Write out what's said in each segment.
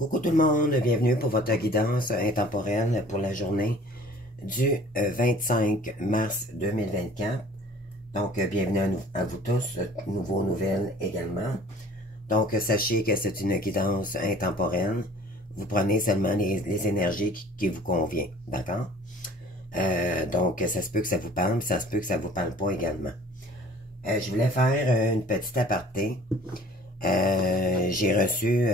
Coucou tout le monde, bienvenue pour votre guidance intemporelle pour la journée du 25 mars 2024. Donc, bienvenue à vous tous, nouveaux nouvelles également. Donc, sachez que c'est une guidance intemporelle. Vous prenez seulement les énergies qui vous conviennent, d'accord? Donc, ça se peut que ça vous parle, mais ça se peut que ça vous parle pas également. Je voulais faire une petite aparté. J'ai reçu,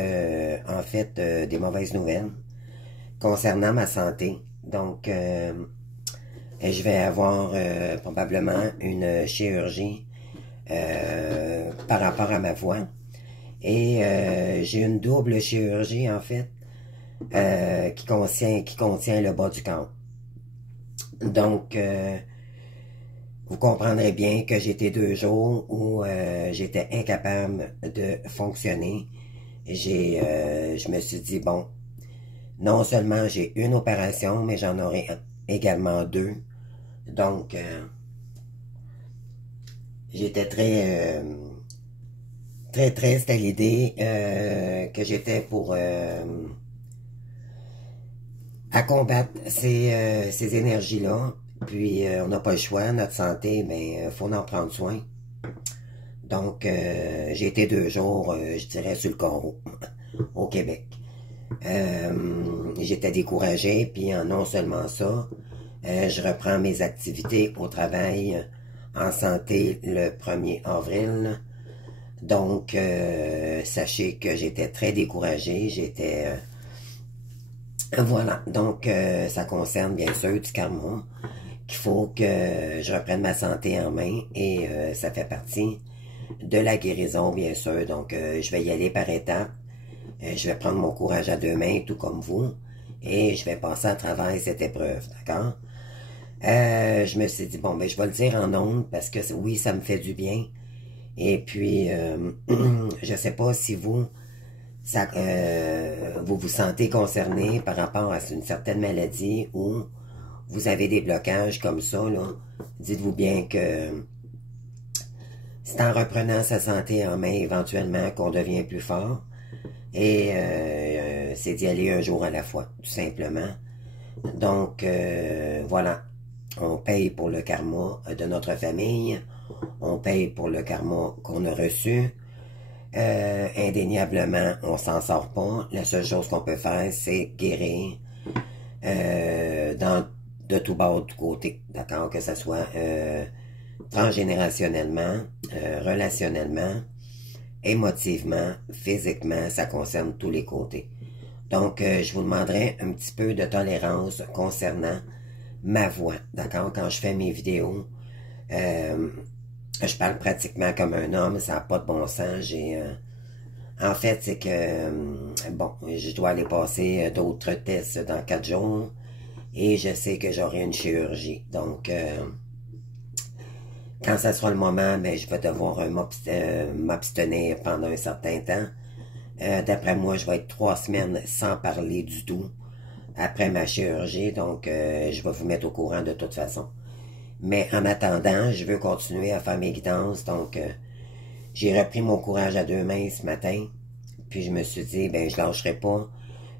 en fait, des mauvaises nouvelles concernant ma santé. Donc, je vais avoir probablement une chirurgie par rapport à ma voix. Et j'ai une double chirurgie, en fait, qui contient le bas du corps. Donc, vous comprendrez bien que j'étais 2 jours où j'étais incapable de fonctionner. Je me suis dit, bon, non seulement j'ai une opération, mais j'en aurai également 2. Donc, j'étais très triste à l'idée que j'étais pour à combattre ces énergies-là. Puis, on n'a pas le choix, notre santé, mais faut en prendre soin. Donc, j'ai été 2 jours, je dirais, sur le carreau, au Québec. J'étais découragé, puis non seulement ça, je reprends mes activités au travail en santé le 1er avril. Donc, sachez que j'étais très découragé, voilà, donc ça concerne bien sûr du karma, qu'il faut que je reprenne ma santé en main et ça fait partie de la guérison, bien sûr. Donc, je vais y aller par étapes. Je vais prendre mon courage à 2 mains, tout comme vous, et je vais passer à travers cette épreuve, d'accord? Je me suis dit, bon, ben, je vais le dire en ondes, parce que oui, ça me fait du bien. Et puis, je sais pas si vous vous sentez concerné par rapport à une certaine maladie ou vous avez des blocages comme ça, là. Dites-vous bien que c'est en reprenant sa santé en main éventuellement qu'on devient plus fort. Et c'est d'y aller un jour à la fois, tout simplement. Donc, voilà. On paye pour le karma de notre famille. On paye pour le karma qu'on a reçu. Indéniablement, on s'en sort pas. La seule chose qu'on peut faire, c'est guérir de tout bas, de tout côté. D'accord? Que ce soit transgénérationnellement, relationnellement, émotivement, physiquement, ça concerne tous les côtés. Donc, je vous demanderai un petit peu de tolérance concernant ma voix. D'accord? Quand je fais mes vidéos, je parle pratiquement comme un homme, ça n'a pas de bon sens. En fait, c'est que, bon, je dois aller passer d'autres tests dans 4 jours et je sais que j'aurai une chirurgie. Donc, quand ça sera le moment, ben, je vais devoir m'abstenir pendant un certain temps. D'après moi, je vais être 3 semaines sans parler du tout après ma chirurgie. Donc, je vais vous mettre au courant de toute façon. Mais en attendant, je veux continuer à faire mes guidances. Donc, j'ai repris mon courage à 2 mains ce matin. Puis je me suis dit, ben je lâcherai pas.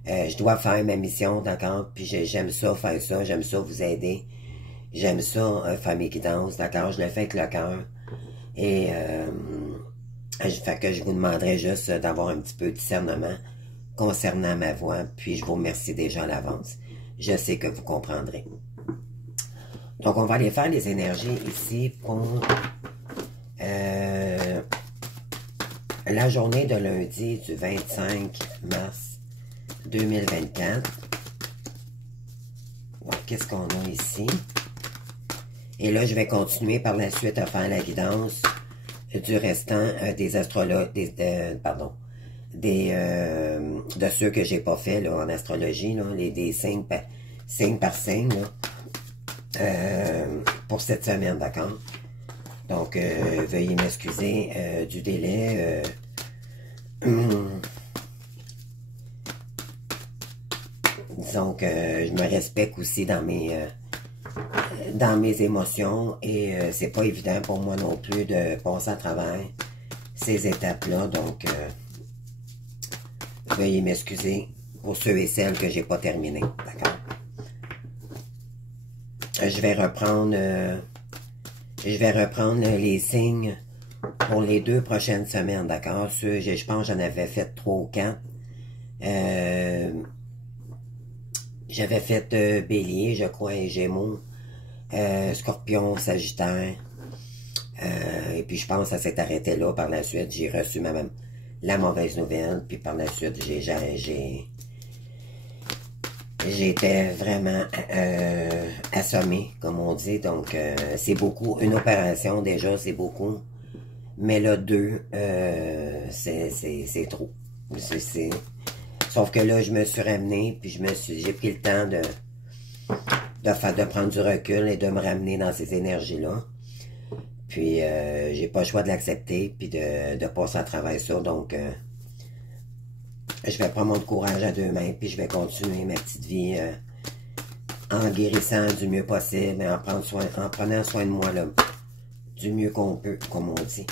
Je dois faire ma mission, d'accord? Puis j'aime ça, faire ça. J'aime ça vous aider. J'aime ça, faire mes guidances, d'accord? Je le fais avec le cœur. Et, fait que je vous demanderai juste d'avoir un petit peu de discernement concernant ma voix. Puis je vous remercie déjà à l'avance. Je sais que vous comprendrez. Donc, on va aller faire les énergies ici pour la journée de lundi du 25 mars 2024. Qu'est-ce qu'on a ici? Et là, je vais continuer par la suite à faire la guidance du restant des astrologues, de ceux que j'ai pas fait là, en astrologie, là, des signes par signe, là. Pour cette semaine, d'accord? Donc, veuillez m'excuser du délai. Disons que je me respecte aussi dans mes émotions et c'est pas évident pour moi non plus de passer à travers ces étapes-là. Donc, veuillez m'excuser pour ceux et celles que j'ai pas terminé, d'accord? Je vais reprendre les signes pour les 2 prochaines semaines, d'accord? Je pense que j'en avais fait 3 ou 4. J'avais fait Bélier, je crois, et Gémeaux, Scorpion, Sagittaire. Et puis je pense que ça s'est arrêté là. Par la suite, j'ai reçu la mauvaise nouvelle. Puis par la suite, j'étais vraiment assommé, comme on dit. Donc, c'est beaucoup. Une opération, déjà, c'est beaucoup. Mais là, 2, c'est trop. Sauf que là, je me suis ramené, puis j'ai pris le temps de prendre du recul et de me ramener dans ces énergies-là. Puis, j'ai pas le choix de l'accepter, puis de passer à travers ça. Donc, je vais prendre mon courage à 2 mains, puis je vais continuer ma petite vie en guérissant du mieux possible, et en prenant soin de moi, là, du mieux qu'on peut, comme on dit.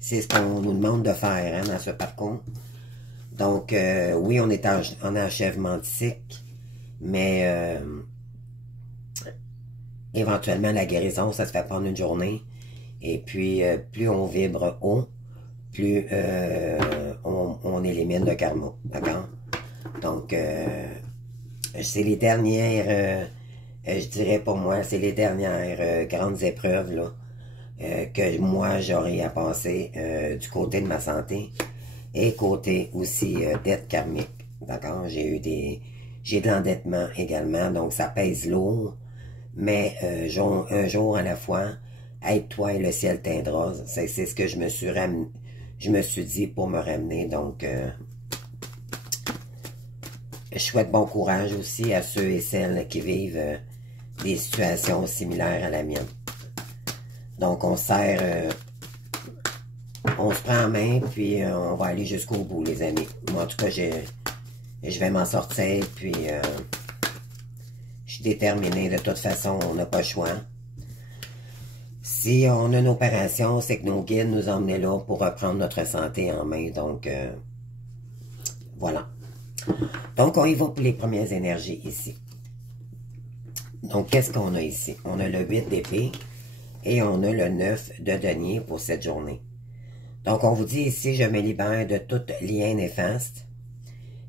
C'est ce qu'on nous demande de faire, hein, dans ce parcours. Donc, oui, on est en achèvement de cycle, mais éventuellement, la guérison, ça se fait prendre une journée. Et puis, plus on vibre haut, plus on élimine le karma, d'accord? Donc, c'est les dernières, je dirais pour moi, c'est les dernières grandes épreuves, là, que moi, j'aurai à passer du côté de ma santé et côté aussi dette karmique, d'accord? J'ai de l'endettement également, donc ça pèse lourd, mais un jour à la fois, aide-toi et le ciel t'aidera. C'est ce que je me suis dit pour me ramener, donc je souhaite bon courage aussi à ceux et celles qui vivent des situations similaires à la mienne. Donc, on se prend en main, puis on va aller jusqu'au bout, les amis. Moi, en tout cas, je vais m'en sortir, puis je suis déterminé. De toute façon, on n'a pas le choix. Si on a une opération, c'est que nos guides nous emmenaient là pour reprendre notre santé en main. Donc, voilà. Donc, on y va pour les premières énergies ici. Donc, qu'est-ce qu'on a ici? On a le 8 d'épée et on a le 9 de denier pour cette journée. Donc, on vous dit ici, je me libère de tout lien néfaste.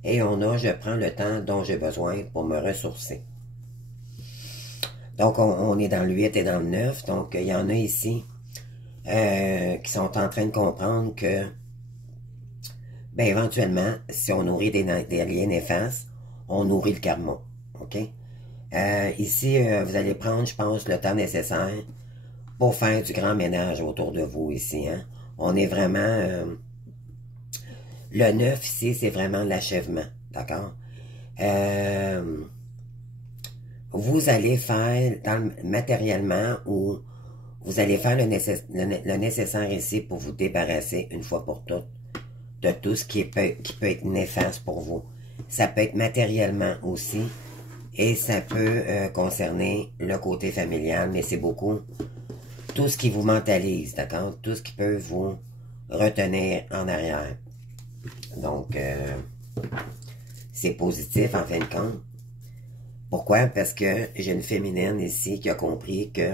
Et on a, je prends le temps dont j'ai besoin pour me ressourcer. Donc, on est dans le 8 et dans le 9. Donc, il y en a ici qui sont en train de comprendre que, ben, éventuellement, si on nourrit des liens néfastes, on nourrit le karma. OK? Ici, vous allez prendre, je pense, le temps nécessaire pour faire du grand ménage autour de vous ici. Hein? On est vraiment... le 9 ici, c'est vraiment l'achèvement. D'accord? Vous allez faire matériellement ou vous allez faire le nécessaire ici pour vous débarrasser une fois pour toutes de tout ce qui peut être néfaste pour vous. Ça peut être matériellement aussi et ça peut concerner le côté familial, mais c'est beaucoup tout ce qui vous mentalise, d'accord? Tout ce qui peut vous retenir en arrière. Donc, c'est positif en fin de compte. Pourquoi? Parce que j'ai une féminine ici qui a compris que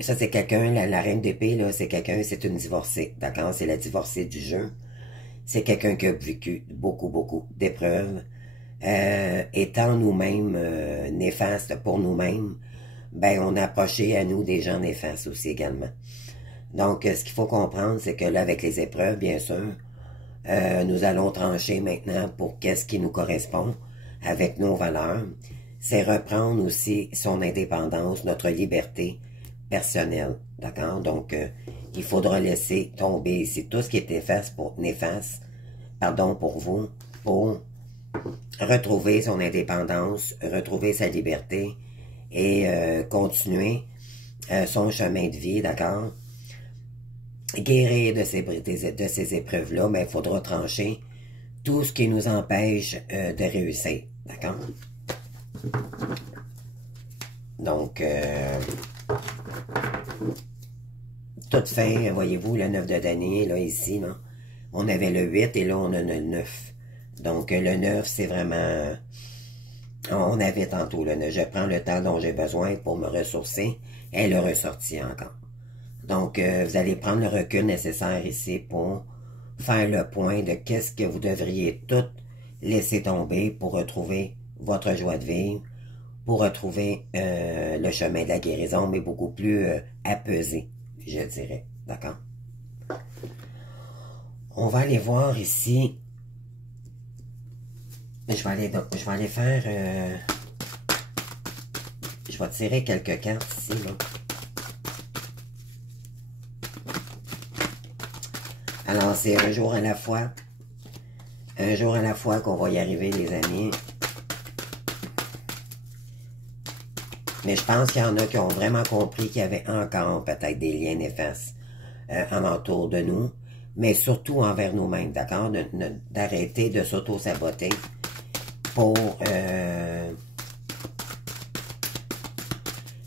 ça c'est quelqu'un, la reine d'épée, là, c'est quelqu'un, c'est une divorcée, d'accord? C'est la divorcée du jeu. C'est quelqu'un qui a vécu beaucoup d'épreuves. Étant nous-mêmes néfastes pour nous-mêmes, ben on a approché à nous des gens néfastes aussi également. Donc, ce qu'il faut comprendre, c'est que là, avec les épreuves, bien sûr, nous allons trancher maintenant pour qu'est-ce qui nous correspond avec nos valeurs. C'est reprendre aussi son indépendance, notre liberté personnelle, d'accord? Donc, il faudra laisser tomber ici tout ce qui est néfaste pour vous, pour retrouver son indépendance, retrouver sa liberté et continuer son chemin de vie, d'accord? Guérir de ces épreuves-là, mais il faudra trancher tout ce qui nous empêche de réussir, d'accord? Donc, toute fin, voyez-vous, le 9 de denier, là, ici, là, On avait le 8 et là, on a le 9. Donc, le 9, c'est vraiment... On avait tantôt le 9. Je prends le temps dont j'ai besoin pour me ressourcer et le ressortir encore. Donc, vous allez prendre le recul nécessaire ici pour faire le point de qu'est-ce que vous devriez tout laisser tomber pour retrouver votre joie de vivre, pour retrouver le chemin de la guérison, mais beaucoup plus apaisé, je dirais. D'accord? On va aller voir ici. Je vais aller faire... je vais tirer quelques cartes ici, là. Alors, c'est un jour à la fois. Un jour à la fois qu'on va y arriver, les amis. Mais je pense qu'il y en a qui ont vraiment compris qu'il y avait encore peut-être des liens néfastes alentour de nous. Mais surtout envers nous-mêmes, d'accord? D'arrêter de s'auto-saboter pour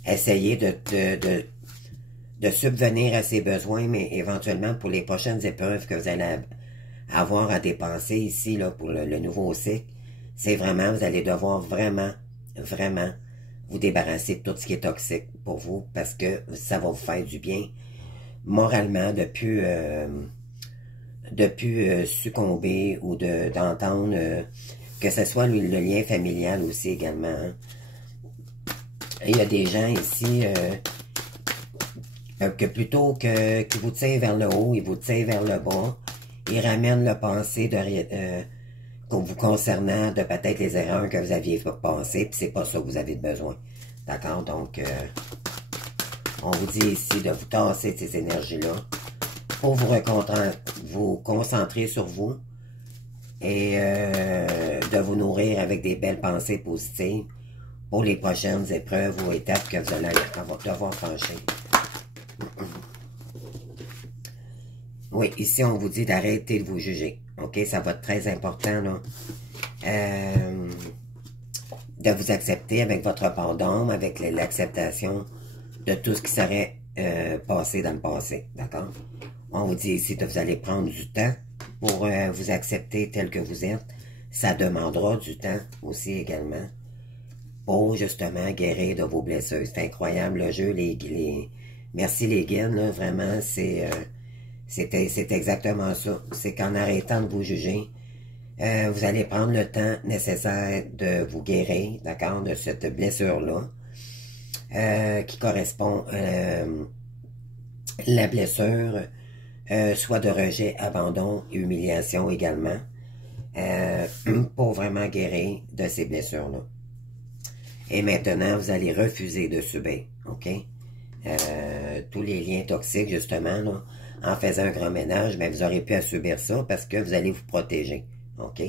essayer de subvenir à ses besoins, mais éventuellement pour les prochaines épreuves que vous allez avoir à dépenser ici, là, pour le nouveau cycle, c'est vraiment, vous allez devoir vraiment vous débarrasser de tout ce qui est toxique pour vous, parce que ça va vous faire du bien moralement, de plus succomber ou d'entendre que ce soit le lien familial aussi également. Hein. Il y a des gens ici que plutôt qu'ils vous tirent vers le haut, ils vous tirent vers le bas, ils ramènent le passé vous concernant de peut-être les erreurs que vous aviez passées, puis c'est pas ça que vous avez besoin. D'accord? Donc, on vous dit ici de vous tasser de ces énergies-là pour vous concentrer sur vous et de vous nourrir avec des belles pensées positives pour les prochaines épreuves ou étapes que vous allez devoir franchir. Oui, ici, on vous dit d'arrêter de vous juger. OK? Ça va être très important, là. De vous accepter avec votre pardon, avec l'acceptation de tout ce qui serait passé dans le passé. D'accord? On vous dit ici que vous allez prendre du temps pour vous accepter tel que vous êtes. Ça demandera du temps aussi également pour justement guérir de vos blessures. C'est incroyable le jeu. Merci les guides, là, vraiment, c'est exactement ça. C'est qu'en arrêtant de vous juger, vous allez prendre le temps nécessaire de vous guérir, d'accord, de cette blessure-là, qui correspond la blessure, soit de rejet, abandon et humiliation également, pour vraiment guérir de ces blessures-là. Et maintenant, vous allez refuser de subir, OK? Tous les liens toxiques, justement, là, en faisant un grand ménage, mais vous aurez pu à subir ça parce que vous allez vous protéger, OK?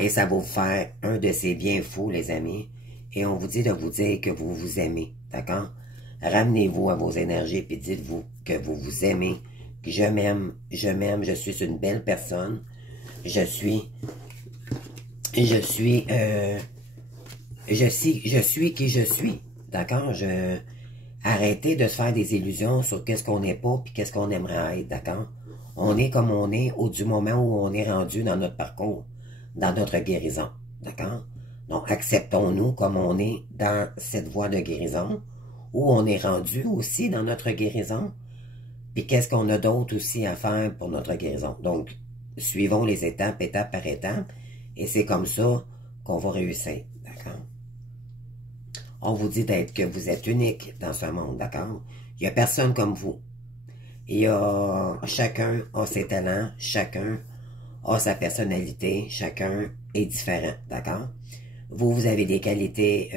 Et ça va vous faire un de ces biens fous, les amis. Et on vous dit de vous dire que vous vous aimez, d'accord? Ramenez-vous à vos énergies et dites-vous que vous vous aimez, que je m'aime, je suis une belle personne, je suis qui je suis, d'accord? Arrêtez de se faire des illusions sur qu'est-ce qu'on n'est pas puis qu'est-ce qu'on aimerait être, d'accord? On est comme on est du moment où on est rendu dans notre parcours, dans notre guérison, d'accord? Donc, acceptons-nous comme on est dans cette voie de guérison, où on est rendu aussi dans notre guérison, puis qu'est-ce qu'on a d'autre aussi à faire pour notre guérison. Donc, suivons les étapes, étape par étape, et c'est comme ça qu'on va réussir, d'accord? On vous dit que vous êtes unique dans ce monde, d'accord? Il n'y a personne comme vous. Chacun a ses talents, chacun a sa personnalité, chacun est différent, d'accord? Vous avez des qualités,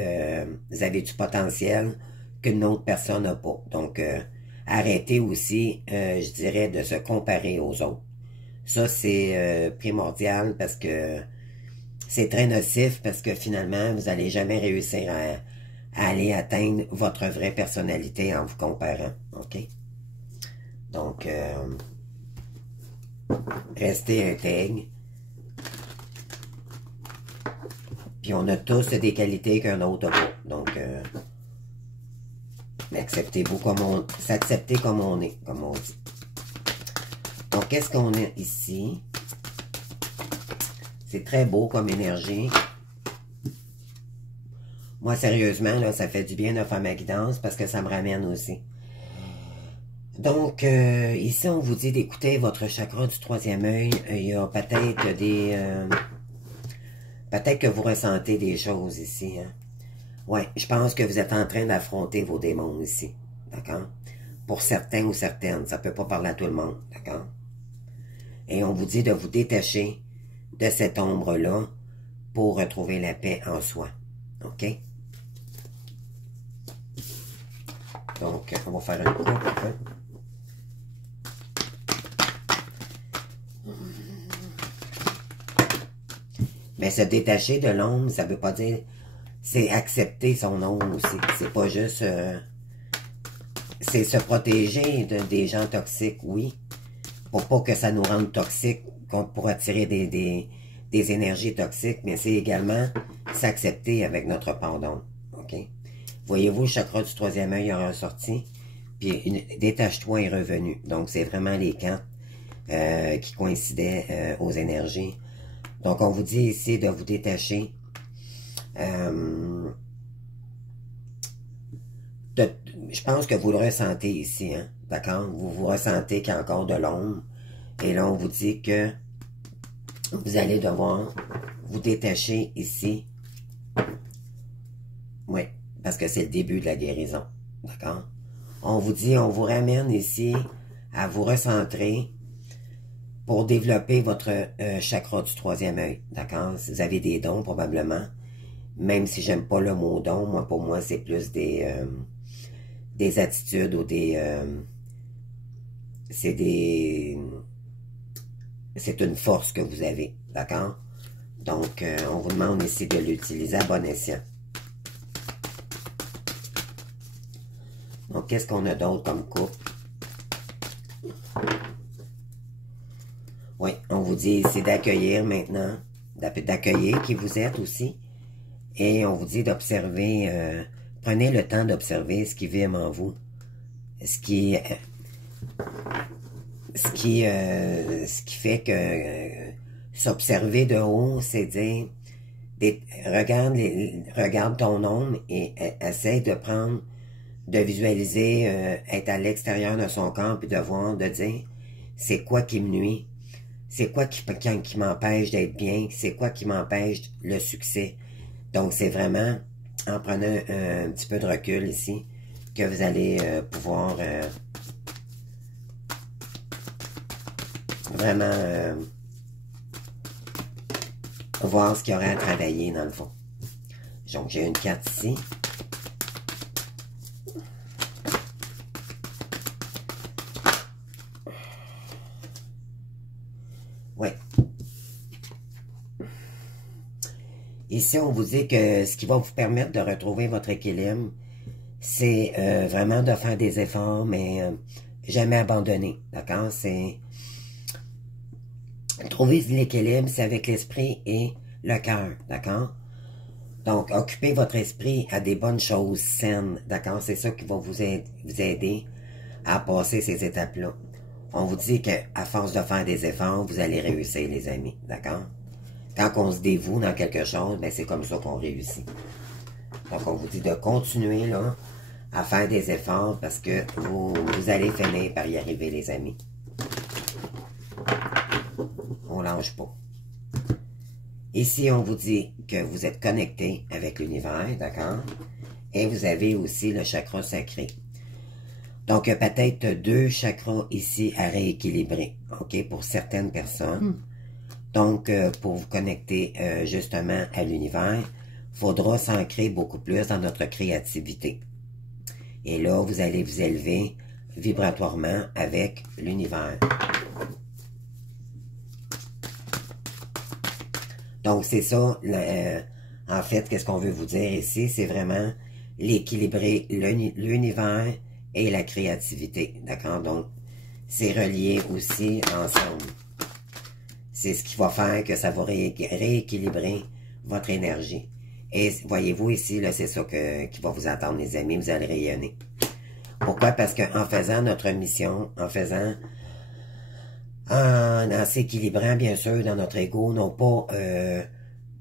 vous avez du potentiel qu'une autre personne n'a pas. Donc, arrêtez aussi, je dirais, de se comparer aux autres. Ça, c'est primordial parce que c'est très nocif parce que finalement, vous n'allez jamais réussir à aller atteindre votre vraie personnalité en vous comparant, OK? Donc, restez intègre. Puis on a tous des qualités qu'un autre n'a pas. Donc, acceptez-vous s'accepter comme on est, comme on dit. Donc, qu'est-ce qu'on a ici? C'est très beau comme énergie. Moi, sérieusement, là, ça fait du bien de faire ma guidance parce que ça me ramène aussi. Donc, ici, on vous dit d'écouter votre chakra du troisième œil. Il y a peut-être des... peut-être que vous ressentez des choses ici. Hein? Ouais, je pense que vous êtes en train d'affronter vos démons ici. D'accord? Pour certains ou certaines. Ça ne peut pas parler à tout le monde. D'accord? Et on vous dit de vous détacher de cette ombre-là pour retrouver la paix en soi. OK? Donc, on va faire une coupe. Mais se détacher de l'ombre, ça veut pas dire... C'est accepter son ombre aussi. C'est pas juste... c'est se protéger des gens toxiques, oui. Pour pas que ça nous rende toxiques, pour attirer des énergies toxiques, mais c'est également s'accepter avec notre pardon. OK? Voyez-vous, le chakra du troisième œil est ressorti, puis détache-toi est revenu. Donc, c'est vraiment les cartes qui coïncidaient aux énergies. Donc, on vous dit ici de vous détacher je pense que vous le ressentez ici, hein? D'accord? Vous ressentez qu'il y a encore de l'ombre. Et là, on vous dit que vous allez devoir vous détacher ici. Oui, parce que c'est le début de la guérison. D'accord? On vous dit, on vous ramène ici à vous recentrer pour développer votre chakra du troisième œil. D'accord? Si vous avez des dons, probablement. Même si j'aime pas le mot don, moi, pour moi, c'est plus des attitudes ou c'est une force que vous avez, d'accord? Donc, on vous demande ici de l'utiliser à bon escient. Donc, qu'est-ce qu'on a d'autre comme couple? Oui, on vous dit ici d'accueillir maintenant, d'accueillir qui vous êtes aussi. Et on vous dit d'observer, prenez le temps d'observer ce qui vibre en vous. Ce qui fait que s'observer de haut, c'est dire, regarde ton ombre et essaie de visualiser, être à l'extérieur de son corps, puis de voir, de dire, c'est quoi qui me nuit? C'est quoi qui m'empêche d'être bien? C'est quoi qui m'empêche le succès? Donc, c'est vraiment, en prenant un petit peu de recul ici, que vous allez pouvoir vraiment voir ce qu'il y aurait à travailler dans le fond. Donc, j'ai une carte ici. Ouais. Ici, on vous dit que ce qui va vous permettre de retrouver votre équilibre, c'est vraiment de faire des efforts, mais jamais abandonner. D'accord? C'est trouver l'équilibre, c'est avec l'esprit et le cœur. D'accord? Donc, occupez votre esprit à des bonnes choses saines. D'accord? C'est ça qui va vous aider à passer ces étapes-là. On vous dit qu'à force de faire des efforts, vous allez réussir, les amis. D'accord? Quand on se dévoue dans quelque chose, ben c'est comme ça qu'on réussit. Donc, on vous dit de continuer là à faire des efforts parce que vous allez finir par y arriver, les amis. On lâche pas. Ici, on vous dit que vous êtes connecté avec l'univers, d'accord? Et vous avez aussi le chakra sacré. Donc, il y a peut-être 2 chakras ici à rééquilibrer, ok, pour certaines personnes. Donc, pour vous connecter justement à l'univers, il faudra s'ancrer beaucoup plus dans notre créativité. Et là, vous allez vous élever vibratoirement avec l'univers. Donc, c'est ça, en fait, qu'est-ce qu'on veut vous dire ici? C'est vraiment l'équilibrer l'univers et la créativité, d'accord? Donc, c'est relié aussi ensemble. C'est ce qui va faire que ça va rééquilibrer votre énergie. Et voyez-vous ici, là, c'est ça qui va vous attendre, les amis, vous allez rayonner. Pourquoi? Parce qu'en faisant notre mission, en en s'équilibrant, bien sûr, dans notre ego, non pas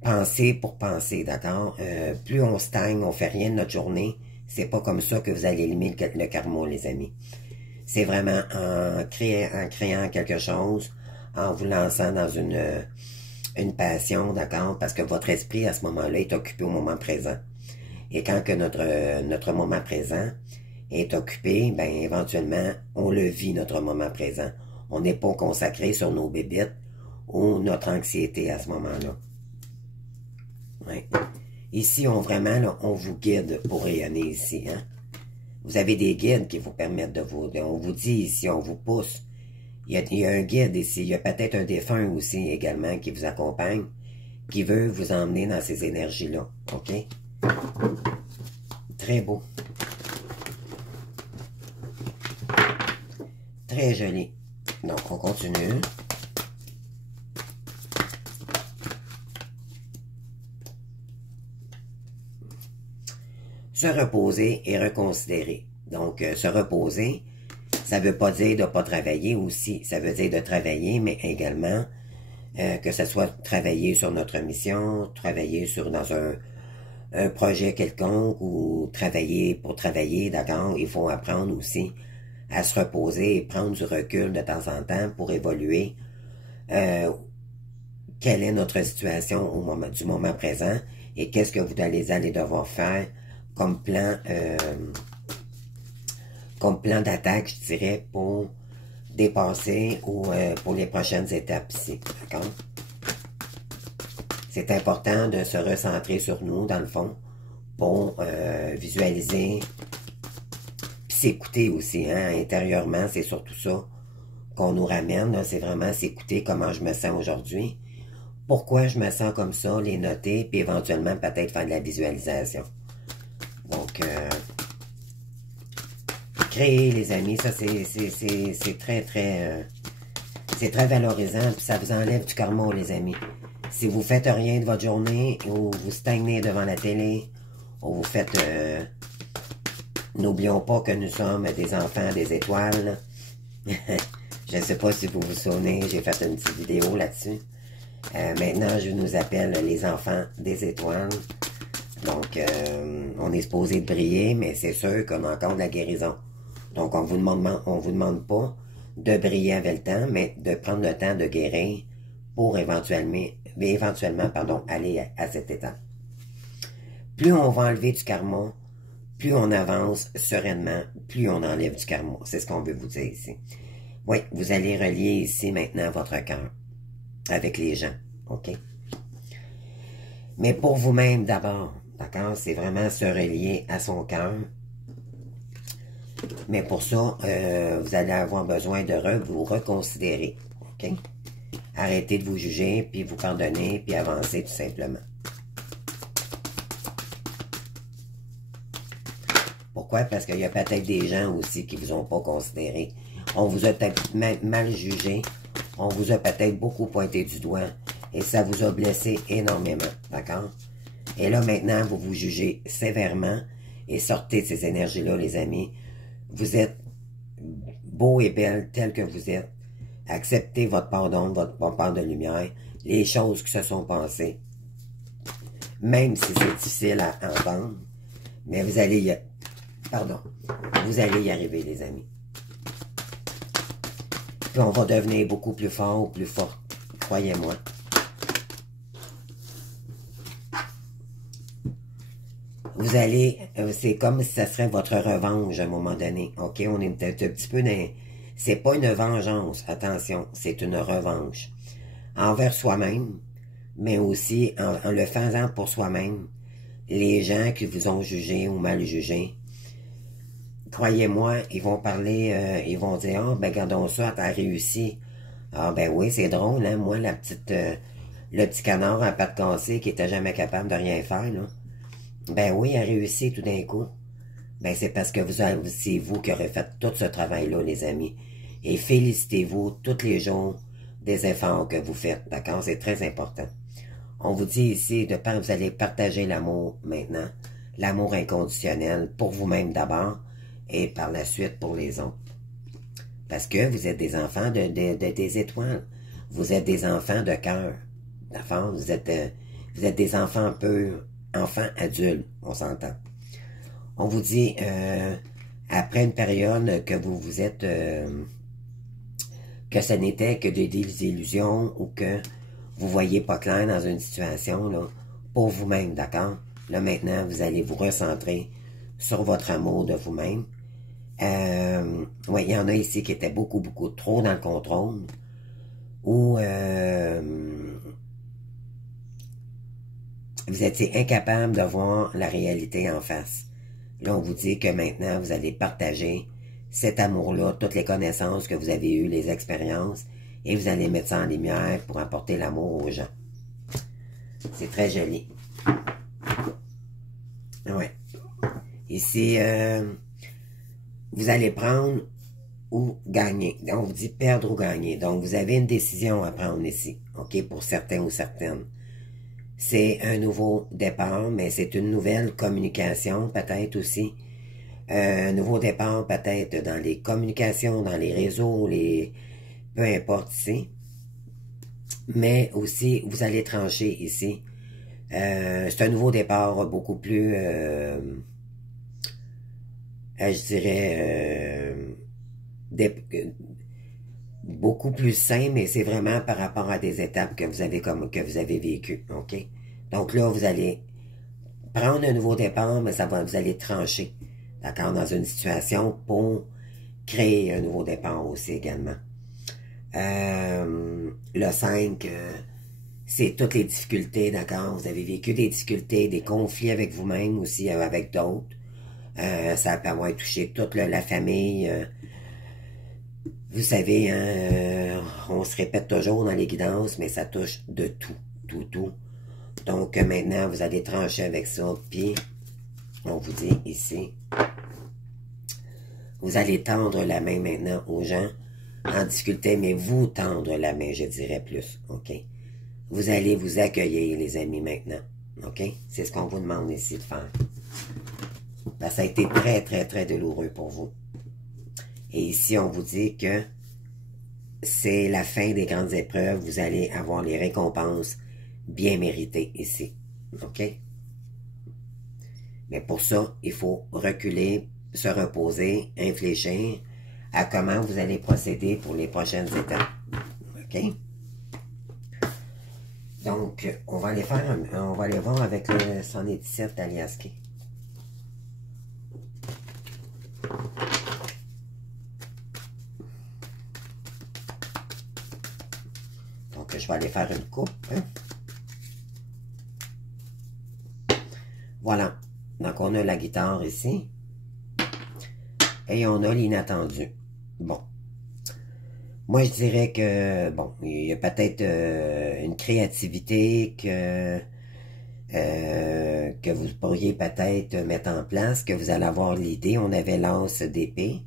penser pour penser, d'accord? Plus on stagne, on fait rien de notre journée, c'est pas comme ça que vous allez éliminer le karma, les amis. C'est vraiment en créant quelque chose, en vous lançant dans une passion, d'accord? Parce que votre esprit, à ce moment-là, est occupé au moment présent. Et quand que notre moment présent est occupé, ben éventuellement, on le vit, notre moment présent. On n'est pas consacré sur nos bébites ou notre anxiété à ce moment-là. Ouais. Ici, vraiment, là, on vous guide pour rayonner ici. Hein? Vous avez des guides qui vous permettent on vous dit ici, on vous pousse. Il y a un guide ici. Il y a peut-être un défunt aussi également qui vous accompagne, qui veut vous emmener dans ces énergies-là. OK? Très beau. Très joli. Donc, on continue. Se reposer et reconsidérer. Donc, se reposer, ça ne veut pas dire de ne pas travailler aussi. Ça veut dire de travailler, mais également que ce soit travailler sur notre mission, travailler dans un projet quelconque ou travailler pour travailler, d'accord? Il faut apprendre aussi à se reposer et prendre du recul de temps en temps pour évoluer. Quelle est notre situation du moment présent et qu'est-ce que vous allez devoir faire comme plan d'attaque, je dirais, pour dépasser ou pour les prochaines étapes ici. D'accord? C'est important de se recentrer sur nous, dans le fond, pour visualiser, puis s'écouter aussi, hein, intérieurement, c'est surtout ça qu'on nous ramène, c'est vraiment s'écouter comment je me sens aujourd'hui, pourquoi je me sens comme ça, les noter, puis éventuellement peut-être faire de la visualisation. Donc, créer, les amis, ça c'est très valorisant, puis ça vous enlève du karma, les amis. Si vous faites rien de votre journée, ou vous stagnez devant la télé, ou vous faites... N'oublions pas que nous sommes des enfants des étoiles. Je ne sais pas si vous vous souvenez, j'ai fait une petite vidéo là-dessus. Maintenant, je nous appelle les enfants des étoiles. Donc, on est supposé de briller, mais c'est sûr qu'on a encore de la guérison. Donc, on vous demande pas de briller avec le temps, mais de prendre le temps de guérir pour éventuellement aller à cette étape. Plus on va enlever du karma, plus on avance sereinement, plus on enlève du karma. C'est ce qu'on veut vous dire ici. Oui, vous allez relier ici maintenant votre cœur avec les gens, OK? Mais pour vous-même d'abord, d'accord? C'est vraiment se relier à son cœur. Mais pour ça, vous allez avoir besoin de vous reconsidérer, OK? Arrêtez de vous juger, puis vous pardonner, puis avancer tout simplement. Pourquoi? Parce qu'il y a peut-être des gens aussi qui vous ont pas considéré. On vous a peut-être mal jugé. On vous a peut-être beaucoup pointé du doigt. Et ça vous a blessé énormément. D'accord? Et là, maintenant, vous vous jugez sévèrement. Et sortez de ces énergies-là, les amis. Vous êtes beau et belle tel que vous êtes. Acceptez votre pardon, votre part de lumière. Les choses qui se sont passées. Même si c'est difficile à entendre. Mais vous allez y arriver, les amis. Puis on va devenir beaucoup plus fort ou plus fort. Croyez-moi. Vous allez... c'est comme si ça serait votre revanche à un moment donné. OK? On est peut-être un petit peu dans... C'est pas une vengeance, attention. C'est une revanche. Envers soi-même, mais aussi en le faisant pour soi-même. Les gens qui vous ont jugé ou mal jugé, croyez-moi, ils vont parler, ils vont dire, ah, ben, regardons ça, t'as réussi. Ah, ben oui, c'est drôle, hein, moi, le petit canard à pattes cassées qui était jamais capable de rien faire, là. Ben oui, il a réussi tout d'un coup. Ben, c'est parce que c'est vous qui aurez fait tout ce travail-là, les amis. Et félicitez-vous tous les jours des efforts que vous faites, d'accord? C'est très important. On vous dit ici, vous allez partager l'amour maintenant. L'amour inconditionnel pour vous-même d'abord et par la suite pour les autres. Parce que vous êtes des enfants des étoiles. Vous êtes des enfants de cœur. D'accord? Vous êtes des enfants purs, enfants adultes, on s'entend. On vous dit, après une période que vous vous êtes, que ce n'était que des illusions ou que vous voyez pas clair dans une situation, là, pour vous-même, d'accord? Là, maintenant, vous allez vous recentrer sur votre amour de vous-même. Oui, il y en a ici qui étaient beaucoup trop dans le contrôle. Ou vous étiez incapable de voir la réalité en face. Là, on vous dit que maintenant, vous allez partager cet amour-là, toutes les connaissances que vous avez eues, les expériences, et vous allez mettre ça en lumière pour apporter l'amour aux gens. C'est très joli. Ouais. Ici, vous allez prendre ou gagner. On vous dit perdre ou gagner. Donc, vous avez une décision à prendre ici, OK, pour certains ou certaines. C'est un nouveau départ, mais c'est une nouvelle communication, peut-être aussi. Un nouveau départ, peut-être dans les communications, dans les réseaux, peu importe ici. Mais aussi, vous allez trancher ici. C'est un nouveau départ beaucoup plus, je dirais, beaucoup plus sain, mais c'est vraiment par rapport à des étapes que vous avez vécues, OK? Donc là, vous allez prendre un nouveau départ, mais vous allez trancher, d'accord, dans une situation pour créer un nouveau départ aussi également. Le 5, c'est toutes les difficultés, d'accord? Vous avez vécu des difficultés, des conflits avec vous-même aussi, avec d'autres. Ça peut avoir touché toute la famille. Vous savez, hein, on se répète toujours dans les guidances, mais ça touche de tout. Donc maintenant, vous allez trancher avec ça, puis on vous dit ici, vous allez tendre la main maintenant aux gens en difficulté, mais vous tendre la main, je dirais plus, OK? Vous allez vous accueillir, les amis, maintenant, OK? C'est ce qu'on vous demande ici de faire. Ben, ça a été très douloureux pour vous. Et ici, on vous dit que c'est la fin des grandes épreuves. Vous allez avoir les récompenses bien méritées ici. OK? Mais pour ça, il faut reculer, se reposer, réfléchir à comment vous allez procéder pour les prochaines étapes. OK? Donc, on va aller voir avec le 117 d'Aliaské. Donc, je vais aller faire une coupe. Hein? Voilà. Donc, on a la guitare ici. Et on a l'inattendu. Bon. Moi, je dirais que, bon, il y a peut-être une créativité que vous pourriez peut-être mettre en place, que vous allez avoir l'idée. On avait l'as d'épée.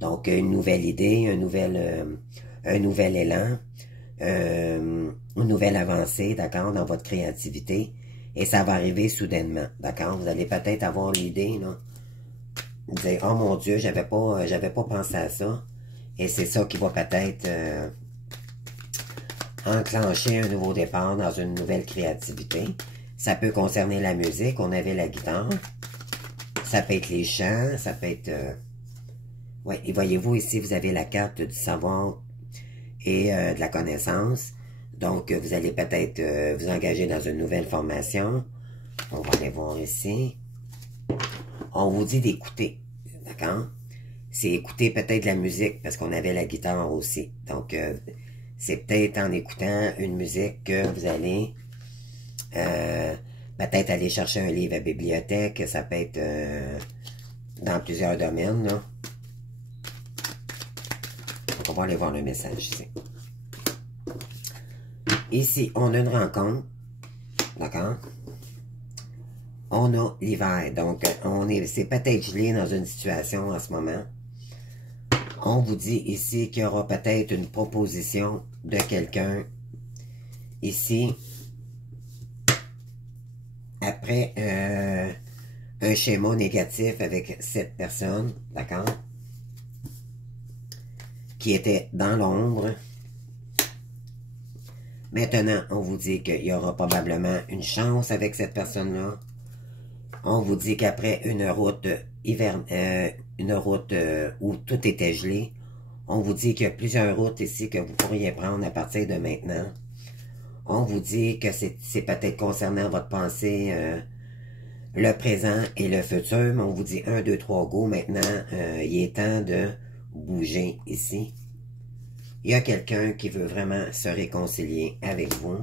Donc, une nouvelle idée, un nouvel élan, une nouvelle avancée, d'accord, dans votre créativité. Et ça va arriver soudainement, d'accord? Vous allez peut-être avoir l'idée, là. Vous dire, oh mon Dieu, j'avais pas pensé à ça. Et c'est ça qui va peut-être enclencher un nouveau départ dans une nouvelle créativité. Ça peut concerner la musique, on avait la guitare. Ça peut être les chants, ça peut être... ouais, et voyez-vous ici, vous avez la carte du savoir et de la connaissance. Donc, vous allez peut-être vous engager dans une nouvelle formation. On va aller voir ici. On vous dit d'écouter, d'accord? C'est écouter peut-être la musique, parce qu'on avait la guitare aussi. Donc, c'est peut-être en écoutant une musique que vous allez peut-être aller chercher un livre à bibliothèque. Ça peut être dans plusieurs domaines, là. Donc, on va aller voir le message ici. Ici, on a une rencontre, d'accord? On a l'hiver, donc c'est peut-être gelé dans une situation en ce moment. On vous dit ici qu'il y aura peut-être une proposition de quelqu'un ici après un schéma négatif avec cette personne, d'accord? qui était dans l'ombre. Maintenant, on vous dit qu'il y aura probablement une chance avec cette personne-là. On vous dit qu'après une route où tout était gelé, on vous dit qu'il y a plusieurs routes ici que vous pourriez prendre à partir de maintenant. On vous dit que c'est peut-être concernant votre pensée, le présent et le futur, mais on vous dit 1, 2, 3, go, maintenant, il est temps de bouger ici. Il y a quelqu'un qui veut vraiment se réconcilier avec vous.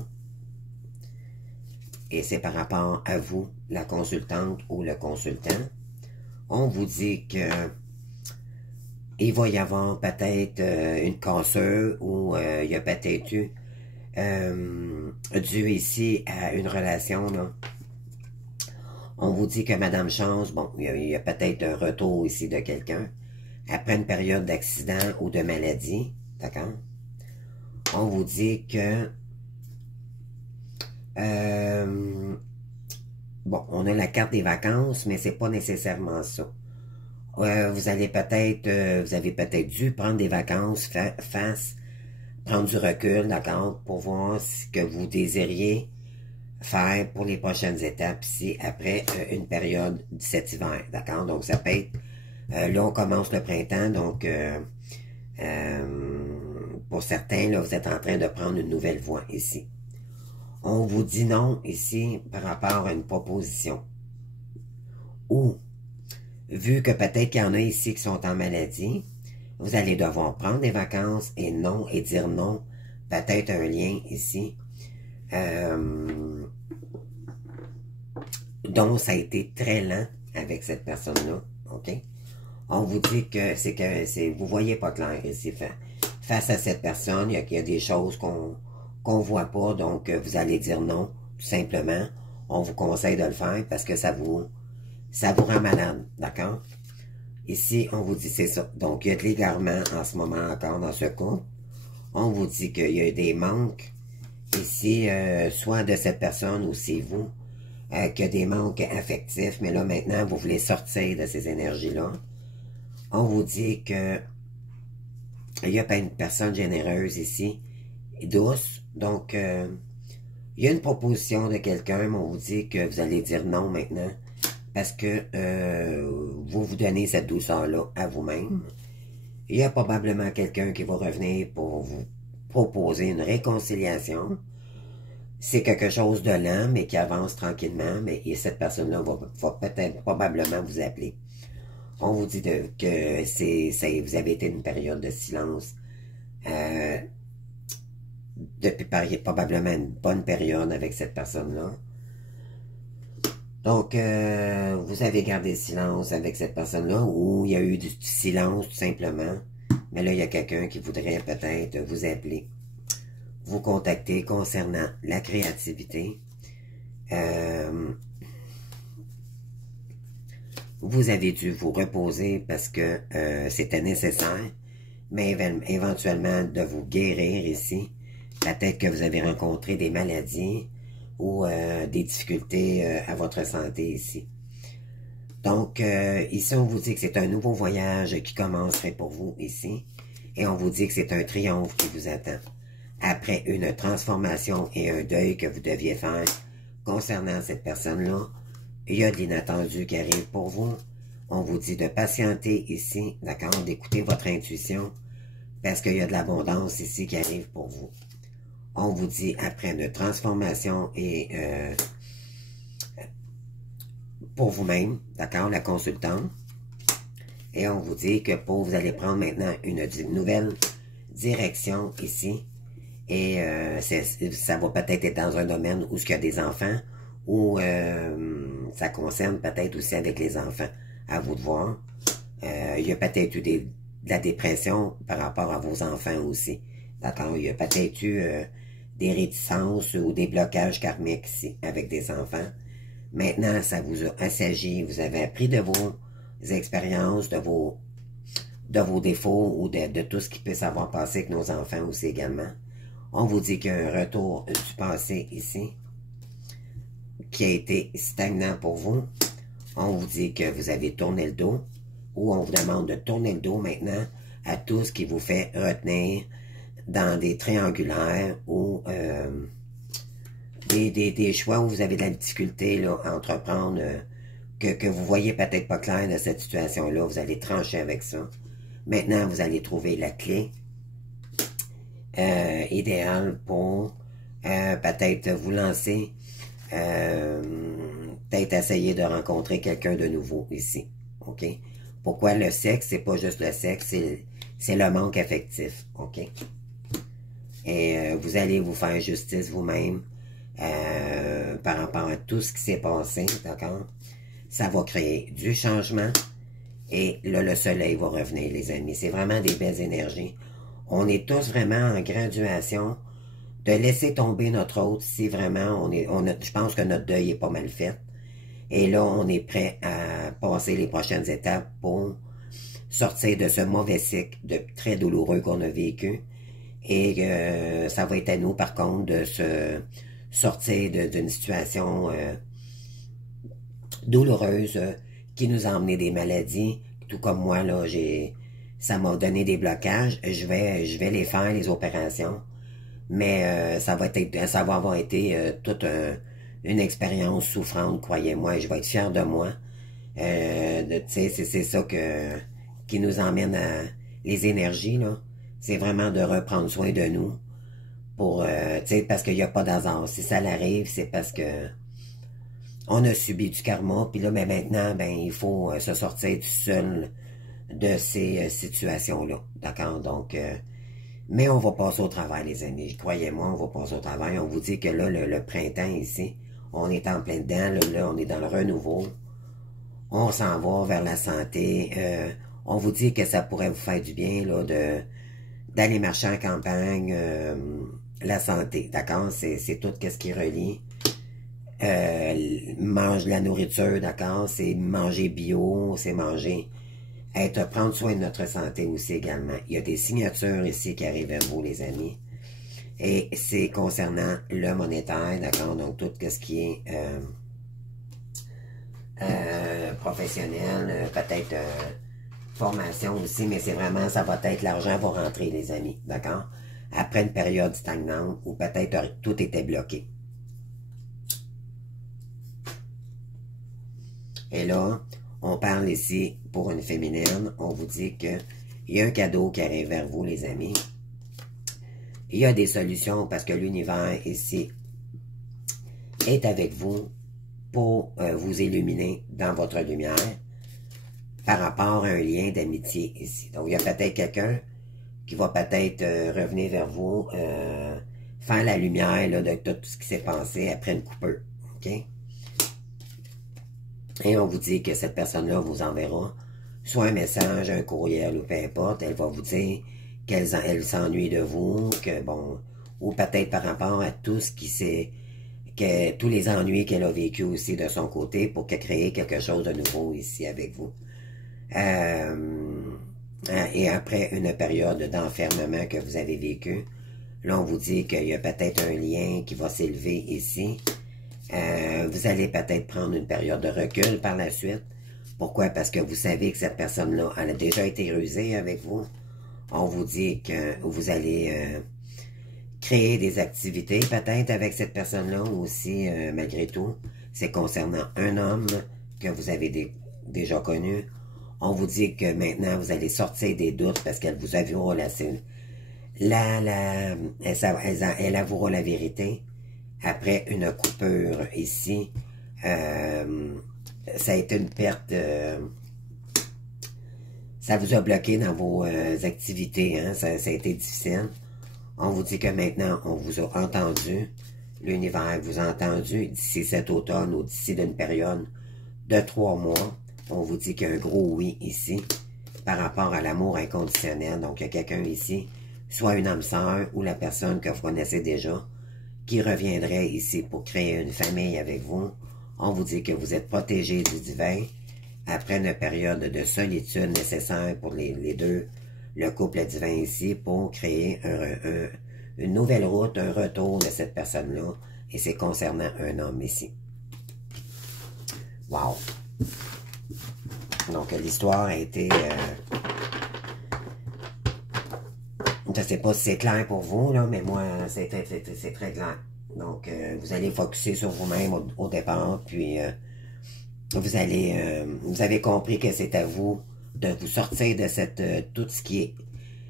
Et c'est par rapport à vous, la consultante ou le consultant. On vous dit que il va y avoir peut-être une cassure ou il y a peut-être eu dû ici à une relation, là. On vous dit que Madame Chance, bon, il y a peut-être un retour ici de quelqu'un après une période d'accident ou de maladie, d'accord? On vous dit que bon, on a la carte des vacances, mais c'est pas nécessairement ça. Vous avez peut-être dû prendre des vacances, prendre du recul, d'accord, pour voir ce que vous désiriez faire pour les prochaines étapes ici, après une période de cet hiver, d'accord? Donc, ça peut être, là, on commence le printemps, donc, pour certains, là, vous êtes en train de prendre une nouvelle voie ici. On vous dit non ici par rapport à une proposition. Ou, vu que peut-être qu'il y en a ici qui sont en maladie, vous allez devoir prendre des vacances et dire non. Peut-être un lien ici. Donc, ça a été très lent avec cette personne-là. OK? On vous dit que vous voyez pas clair ici. Face à cette personne, il y a des choses qu'on voit pas, donc vous allez dire non, tout simplement. On vous conseille de le faire parce que ça vous rend malade, d'accord? Ici, on vous dit c'est ça. Donc, il y a de l'égarement en ce moment encore dans ce couple. On vous dit qu'il y a des manques ici, soit de cette personne ou c'est vous, qu'il y a des manques affectifs, mais là maintenant, vous voulez sortir de ces énergies-là. On vous dit que il y a pas une personne généreuse ici, douce. Donc, il y a une proposition de quelqu'un, mais on vous dit que vous allez dire non maintenant. Parce que vous vous donnez cette douceur-là à vous-même. Il y a probablement quelqu'un qui va revenir pour vous proposer une réconciliation. C'est quelque chose de lent, mais qui avance tranquillement. Mais cette personne-là va peut-être, probablement vous appeler. On vous dit que vous avez été une période de silence. Depuis probablement une bonne période avec cette personne-là. Donc, vous avez gardé le silence avec cette personne-là, ou il y a eu du silence, tout simplement. Mais là, il y a quelqu'un qui voudrait peut-être vous appeler, vous contacter concernant la créativité. Vous avez dû vous reposer parce que c'était nécessaire, mais éventuellement de vous guérir ici. Peut-être que vous avez rencontré des maladies, ou des difficultés à votre santé ici. Donc, ici, on vous dit que c'est un nouveau voyage qui commencerait pour vous ici. Et on vous dit que c'est un triomphe qui vous attend. Après une transformation et un deuil que vous deviez faire concernant cette personne-là, il y a de l'inattendu qui arrive pour vous. On vous dit de patienter ici, d'accord, d'écouter votre intuition, parce qu'il y a de l'abondance ici qui arrive pour vous. On vous dit, après une transformation et pour vous-même, d'accord, la consultante. Et on vous dit que vous allez prendre maintenant une nouvelle direction ici. Et ça va peut-être être dans un domaine où il y a des enfants, ou ça concerne peut-être aussi avec les enfants. À vous de voir. Il y a peut-être eu de la dépression par rapport à vos enfants aussi. D'accord, il y a peut-être eu des réticences ou des blocages karmiques ici avec des enfants. Maintenant, ça vous a assagi, vous avez appris de vos expériences, de vos défauts ou de tout ce qui peut s'avoir passé avec nos enfants aussi également. On vous dit qu'il y a un retour du passé ici qui a été stagnant pour vous. On vous dit que vous avez tourné le dos, ou on vous demande de tourner le dos maintenant à tout ce qui vous fait retenir dans des triangulaires ou des choix où vous avez de la difficulté là, à entreprendre, que vous voyez peut-être pas clair de cette situation-là. Vous allez trancher avec ça. Maintenant, vous allez trouver la clé idéale pour peut-être vous lancer, peut-être essayer de rencontrer quelqu'un de nouveau ici. OK? Pourquoi le sexe? C'est pas juste le sexe, c'est le manque affectif. OK? Et vous allez vous faire justice vous-même par rapport à tout ce qui s'est passé, d'accord? Ça va créer du changement et là, le soleil va revenir, les amis. C'est vraiment des belles énergies. On est tous vraiment en graduation de laisser tomber notre autre si vraiment je pense que notre deuil est pas mal fait. Et là, on est prêt à passer les prochaines étapes pour sortir de ce mauvais cycle très douloureux qu'on a vécu. Et ça va être à nous, par contre, de se sortir d'une situation douloureuse qui nous a emmené des maladies. Tout comme moi, là, ça m'a donné des blocages. Je vais les faire, les opérations. Mais ça va avoir été toute une expérience souffrante, croyez-moi. Et je vais être fier de moi. C'est ça qui nous emmène à les énergies, là. C'est vraiment de reprendre soin de nous pour, parce qu'il n'y a pas d'hasard. Si ça l'arrive, c'est parce que on a subi du karma, puis là, ben, maintenant, ben, il faut se sortir tout seul de ces situations-là. D'accord? Donc, mais on va passer au travail, les amis. Croyez-moi, on va passer au travail. On vous dit que là, le printemps ici, on est en plein dedans. Là, on est dans le renouveau. On s'en va vers la santé. On vous dit que ça pourrait vous faire du bien là, d'aller marcher en campagne. La santé, d'accord? C'est tout ce qui relie. Mange de la nourriture, d'accord? C'est manger bio, c'est prendre soin de notre santé aussi également. Il y a des signatures ici qui arrivent à vous, les amis. Et c'est concernant le monétaire, d'accord? Donc, tout ce qui est professionnel, peut-être formation aussi, mais c'est vraiment, ça va être l'argent va rentrer, les amis, d'accord? Après une période stagnante où peut-être tout était bloqué. Et là, on parle ici pour une féminine. On vous dit qu'il y a un cadeau qui arrive vers vous, les amis. Il y a des solutions parce que l'univers ici est avec vous pour vous illuminer dans votre lumière par rapport à un lien d'amitié ici. Donc, il y a peut-être quelqu'un qui va peut-être revenir vers vous, faire la lumière là, de tout ce qui s'est passé après une coupure. OK? Et on vous dit que cette personne-là vous enverra soit un message, un courriel ou peu importe. Elle va vous dire qu'elle s'ennuie de vous, que bon, ou peut-être par rapport à tout ce qui tous les ennuis qu'elle a vécu aussi de son côté pour qu'elle crée quelque chose de nouveau ici avec vous. Et après une période d'enfermement que vous avez vécu, là on vous dit qu'il y a peut-être un lien qui va s'élever ici. Vous allez peut-être prendre une période de recul par la suite. Pourquoi? Parce que vous savez que cette personne-là, elle a déjà été rusée avec vous. On vous dit que vous allez créer des activités peut-être avec cette personne-là aussi, malgré tout. C'est concernant un homme que vous avez déjà connu. On vous dit que maintenant, vous allez sortir des doutes parce qu'elle vous avouera elle avouera la vérité. Après une coupure ici, ça a été une perte, ça vous a bloqué dans vos activités, hein? Ça a été difficile. On vous dit que maintenant, on vous a entendu, l'univers vous a entendu d'ici cet automne ou d'ici d'une période de 3 mois. On vous dit qu'il y a un gros oui ici par rapport à l'amour inconditionnel. Donc, il y a quelqu'un ici, soit une âme sœur ou la personne que vous connaissez déjà, qui reviendrait ici pour créer une famille avec vous. On vous dit que vous êtes protégé du divin après une période de solitude nécessaire pour les deux, le couple divin ici, pour créer une nouvelle route, un retour de cette personne-là. Et c'est concernant un homme ici. Wow! Donc, l'histoire a été Je ne sais pas si c'est clair pour vous, là, mais moi, c'est très clair. Donc, vous allez focuser sur vous-même au départ, puis vous avez compris que c'est à vous de vous sortir de tout ce qui est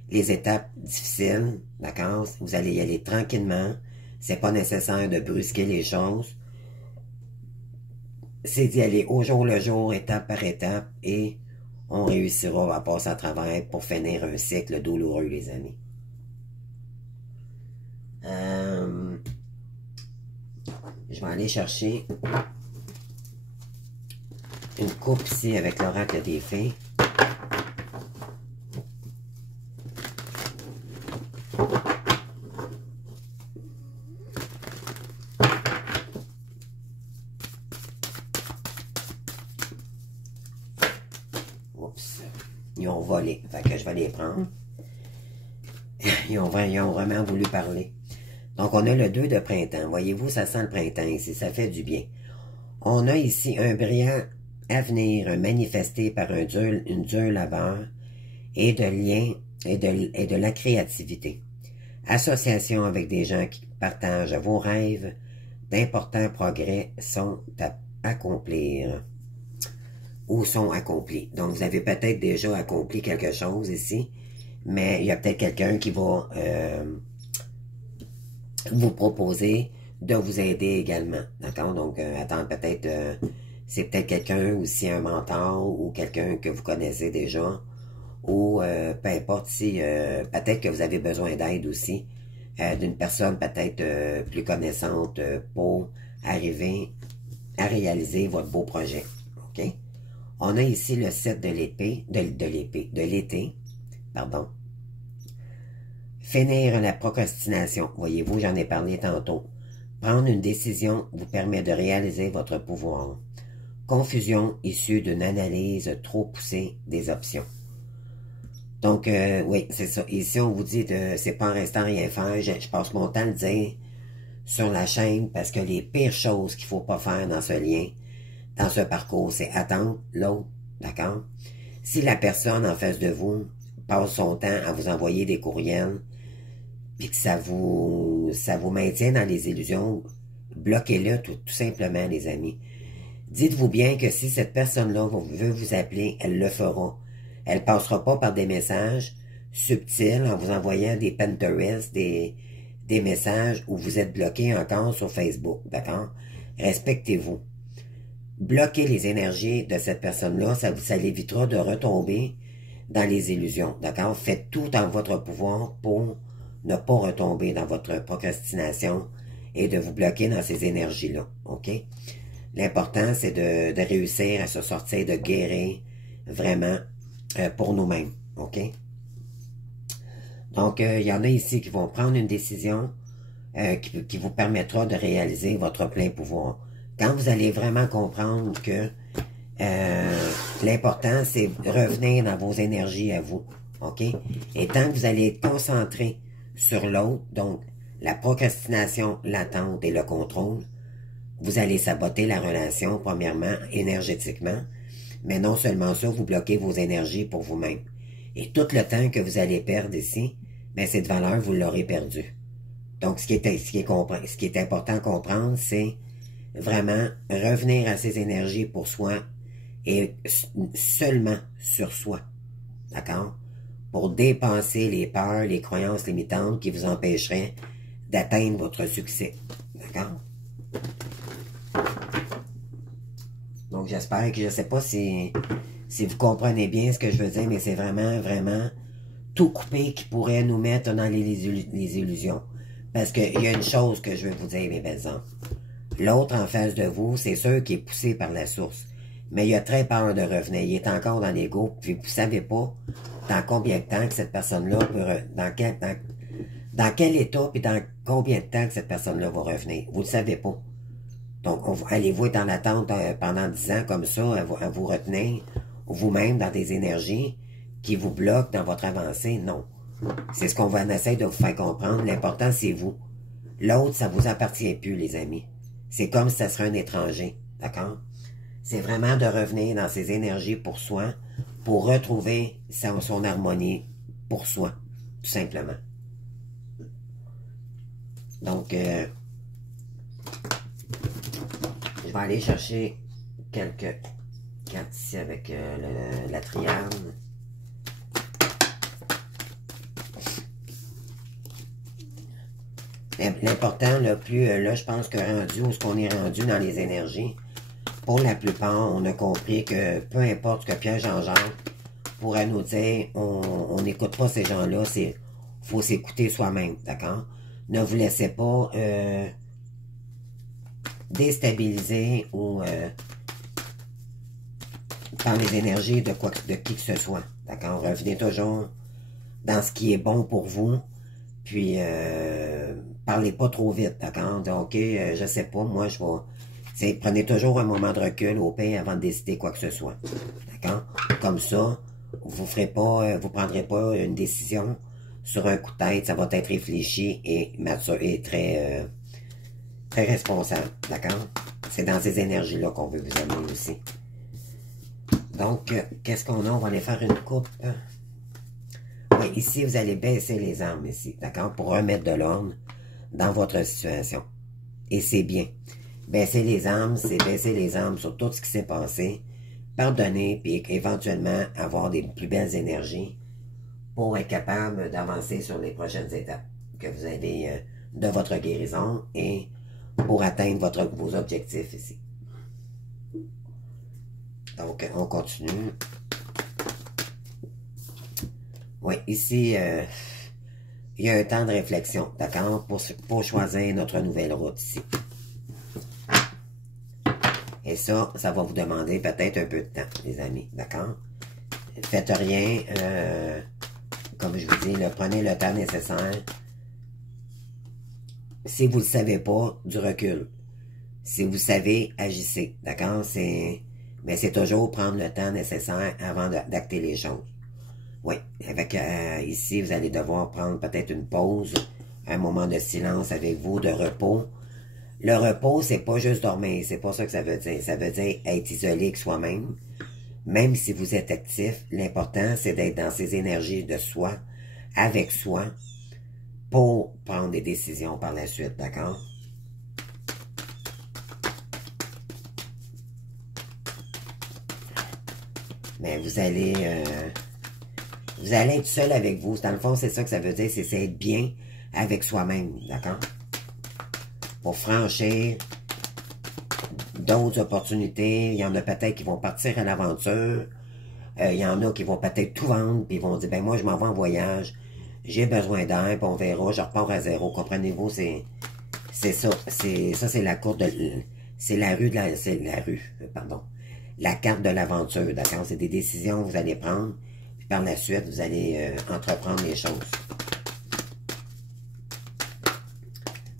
les étapes difficiles, d'accord? Vous allez y aller tranquillement. C'est pas nécessaire de brusquer les choses. C'est d'y aller au jour le jour, étape par étape, et on réussira à passer à travers pour finir un cycle douloureux, les amis. Je vais aller chercher une coupe ici avec l'oracle des fées. Oups. Ils ont volé. Fait que je vais les prendre. Ils ont vraiment voulu parler. Donc, on a le 2 de printemps. Voyez-vous, ça sent le printemps ici. Ça fait du bien. On a ici un brillant avenir manifesté par une dure labeur et de liens et de la créativité. Association avec des gens qui partagent vos rêves, d'importants progrès sont à accomplir ou sont accomplis. Donc, vous avez peut-être déjà accompli quelque chose ici, mais il y a peut-être quelqu'un qui va vous proposer de vous aider également. D'accord? Donc, attends, peut-être, c'est peut-être quelqu'un aussi, un mentor ou quelqu'un que vous connaissez déjà, ou peu importe si, peut-être que vous avez besoin d'aide aussi, d'une personne peut-être plus connaissante pour arriver à réaliser votre beau projet. OK? On a ici le 7 de l'épée, de l'été, pardon. Finir la procrastination. Voyez-vous, j'en ai parlé tantôt. Prendre une décision vous permet de réaliser votre pouvoir. Confusion issue d'une analyse trop poussée des options. Donc, oui, c'est ça. Ici, on vous dit de c'est pas en restant rien faire. Je passe mon temps à le dire sur la chaîne parce que les pires choses qu'il faut pas faire dans ce lien, dans ce parcours, c'est attendre l'autre, d'accord? Si la personne en face de vous passe son temps à vous envoyer des courriels, puis que ça vous maintient dans les illusions, bloquez-le tout simplement, les amis. Dites-vous bien que si cette personne-là veut vous appeler, elle le fera. Elle passera pas par des messages subtils en vous envoyant des Pinterest, des messages où vous êtes bloqué encore sur Facebook, d'accord? Respectez-vous. Bloquez les énergies de cette personne-là, ça l'évitera de retomber dans les illusions, d'accord? Faites tout en votre pouvoir pour ne pas retomber dans votre procrastination et de vous bloquer dans ces énergies-là, OK? L'important, c'est de réussir à se sortir, de guérir vraiment pour nous-mêmes, OK? Donc, il y en a ici qui vont prendre une décision qui vous permettra de réaliser votre plein pouvoir. Quand vous allez vraiment comprendre que l'important, c'est revenir dans vos énergies à vous, OK? Et tant que vous allez être concentré sur l'autre, donc la procrastination, l'attente et le contrôle, vous allez saboter la relation, premièrement, énergétiquement, mais non seulement ça, vous bloquez vos énergies pour vous-même. Et tout le temps que vous allez perdre ici, ben cette valeur, vous l'aurez perdue. Donc, ce qui est important à comprendre, c'est vraiment revenir à ces énergies pour soi et seulement sur soi. D'accord? Pour dépasser les peurs, les croyances limitantes qui vous empêcheraient d'atteindre votre succès. D'accord? Donc, j'espère que, je ne sais pas si vous comprenez bien ce que je veux dire, mais c'est vraiment, vraiment tout coupé qui pourrait nous mettre dans les illusions. Parce qu'il y a une chose que je veux vous dire, mes belles âmes. L'autre en face de vous, c'est sûr qu'il est poussé par la source. Mais il a très peur de revenir. Il est encore dans l'ego. Puis vous ne savez pas dans combien de temps que cette personne-là peut... Dans quel état puis dans combien de temps que cette personne-là va revenir. Vous ne le savez pas. Donc, allez-vous être en attente pendant 10 ans comme ça, à vous retenir vous-même dans des énergies qui vous bloquent dans votre avancée? Non. C'est ce qu'on va essayer de vous faire comprendre. L'important, c'est vous. L'autre, ça vous appartient plus, les amis. C'est comme si ça serait un étranger. D'accord? C'est vraiment de revenir dans ses énergies pour soi, pour retrouver son harmonie pour soi, tout simplement. Donc, je vais aller chercher quelques cartes ici avec la triade. L'important, là, là, je pense que rendu où est-ce qu'on est rendu dans les énergies, pour la plupart, on a compris que peu importe ce que Pierre Jean-Jacques pourrait nous dire, on n'écoute pas ces gens-là, faut s'écouter soi-même, d'accord? Ne vous laissez pas déstabiliser ou par les énergies de qui que ce soit, d'accord? Revenez toujours dans ce qui est bon pour vous, puis parlez pas trop vite, d'accord? Donc, je sais pas, moi, prenez toujours un moment de recul au pire avant de décider quoi que ce soit, d'accord? Comme ça, vous ferez pas, vous prendrez pas une décision sur un coup de tête, ça va être réfléchi et mature et très, très responsable, d'accord? C'est dans ces énergies-là qu'on veut vous amener aussi. Donc, qu'est-ce qu'on a? On va aller faire une coupe. Oui, ici, vous allez baisser les armes, ici, d'accord? Pour remettre de l'ordre dans votre situation. Et c'est bien. Baisser les armes, c'est baisser les armes sur tout ce qui s'est passé, pardonner, puis éventuellement avoir des plus belles énergies pour être capable d'avancer sur les prochaines étapes que vous avez de votre guérison et pour atteindre vos objectifs ici. Donc, on continue. Oui, ici, il y a un temps de réflexion, d'accord, pour choisir notre nouvelle route ici. Et ça va vous demander peut-être un peu de temps, les amis, d'accord? Faites rien, comme je vous dis, prenez le temps nécessaire. Si vous ne le savez pas, du recul. Si vous savez, agissez, d'accord? Mais c'est toujours prendre le temps nécessaire avant d'acter les choses. Oui, avec ici, vous allez devoir prendre peut-être une pause, un moment de silence avec vous, de repos. Le repos, c'est pas juste dormir, c'est pas ça que ça veut dire. Ça veut dire être isolé avec soi-même. Même si vous êtes actif, l'important, c'est d'être dans ces énergies de soi, avec soi, pour prendre des décisions par la suite, d'accord? Mais vous allez être seul avec vous. Dans le fond, c'est ça que ça veut dire, c'est être bien avec soi-même, d'accord? Pour franchir d'autres opportunités. Il y en a peut-être qui vont partir à l'aventure. Il y en a qui vont peut-être tout vendre, puis ils vont dire, ben moi, je m'en vais en voyage. J'ai besoin d'air, puis on verra, je repars à zéro. Comprenez-vous, c'est ça. C'est la courbe de... C'est la rue, pardon. La carte de l'aventure, d'accord? C'est des décisions que vous allez prendre, puis par la suite, vous allez entreprendre les choses.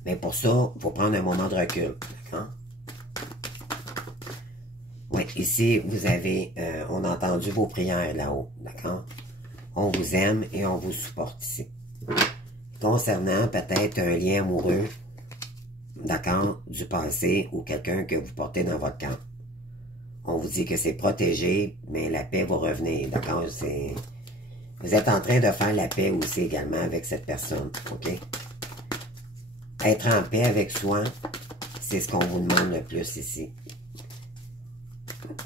Mais pour ça, il faut prendre un moment de recul, d'accord? Oui, ici, vous avez, on a entendu vos prières là-haut, d'accord? On vous aime et on vous supporte ici. Concernant peut-être un lien amoureux, d'accord, du passé ou quelqu'un que vous portez dans votre camp. On vous dit que c'est protégé, mais la paix va revenir, d'accord? Vous êtes en train de faire la paix aussi également avec cette personne, ok? Être en paix avec soi, c'est ce qu'on vous demande le plus ici.